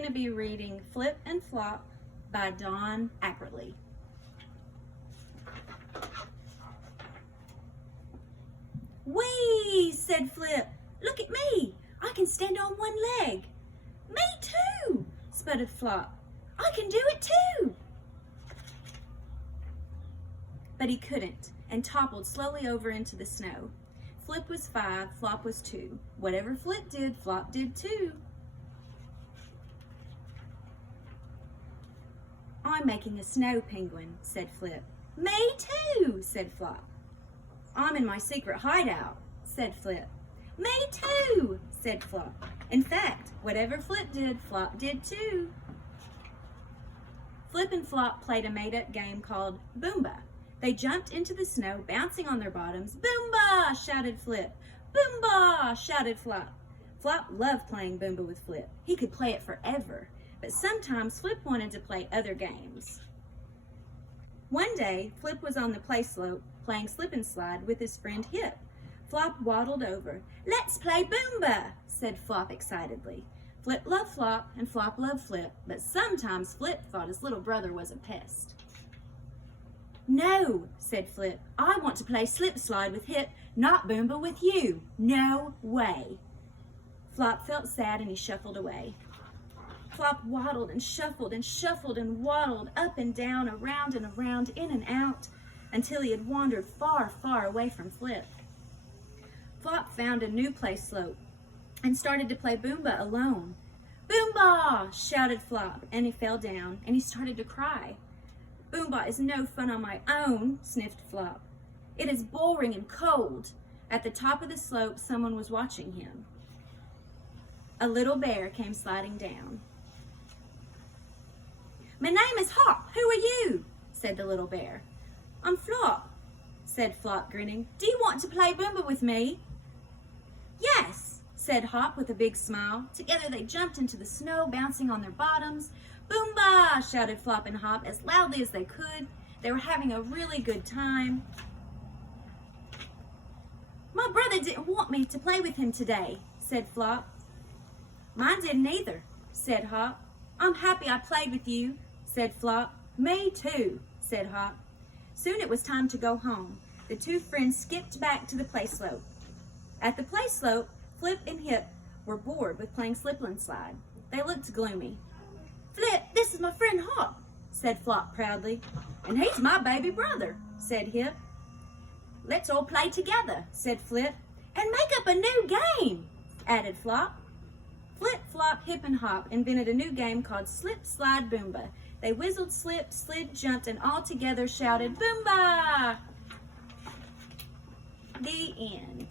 going to be reading Flip and Flop by Don Ackerley. "Whee!" said Flip. "Look at me. I can stand on one leg." "Me too," sputtered Flop. "I can do it too." But he couldn't and toppled slowly over into the snow. Flip was 5, Flop was 2. Whatever Flip did, Flop did too. "I'm making a snow penguin," said Flip. "Me too," said Flop. "I'm in my secret hideout," said Flip. "Me too," said Flop. In fact, whatever Flip did, Flop did too. Flip and Flop played a made-up game called Boomba. They jumped into the snow, bouncing on their bottoms. "Boomba!" shouted Flip. "Boomba!" shouted Flop. Flop loved playing Boomba with Flip. He could play it forever, but sometimes Flip wanted to play other games. One day, Flip was on the play slope playing slip and slide with his friend Hip. Flop waddled over. "Let's play Boomba," said Flop excitedly. Flip loved Flop and Flop loved Flip, but sometimes Flip thought his little brother was a pest. "No," said Flip. "I want to play slip slide with Hip, not Boomba with you. No way." Flop felt sad and he shuffled away. Flop waddled and shuffled and waddled up and down, around and around, in and out, until he had wandered far, far away from Flip. Flop found a new play slope and started to play Boomba alone. "Boomba!" shouted Flop, and he fell down and he started to cry. "Boomba is no fun on my own," sniffed Flop. "It is boring and cold." At the top of the slope, someone was watching him. A little bear came sliding down. "My name is Hop. Who are you?" said the little bear. "I'm Flop," said Flop, grinning. "Do you want to play Boomba with me?" "Yes," said Hop with a big smile. Together they jumped into the snow, bouncing on their bottoms. "Boomba!" shouted Flop and Hop as loudly as they could. They were having a really good time. "My brother didn't want me to play with him today," said Flop. "Mine didn't either," said Hop. "I'm happy I played with you," said Flop. "Me too," said Hop. Soon it was time to go home. The two friends skipped back to the play slope. At the play slope, Flip and Hip were bored with playing slip and slide. They looked gloomy. "Flip, this is my friend Hop," said Flop proudly. "And he's my baby brother," said Hip. "Let's all play together," said Flip. "And make up a new game," added Flop. Flip, Flop, Hip, and Hop invented a new game called Slip, Slide, Boomba. They whistled, slipped, slid, jumped, and all together shouted, "Boomba!" The end.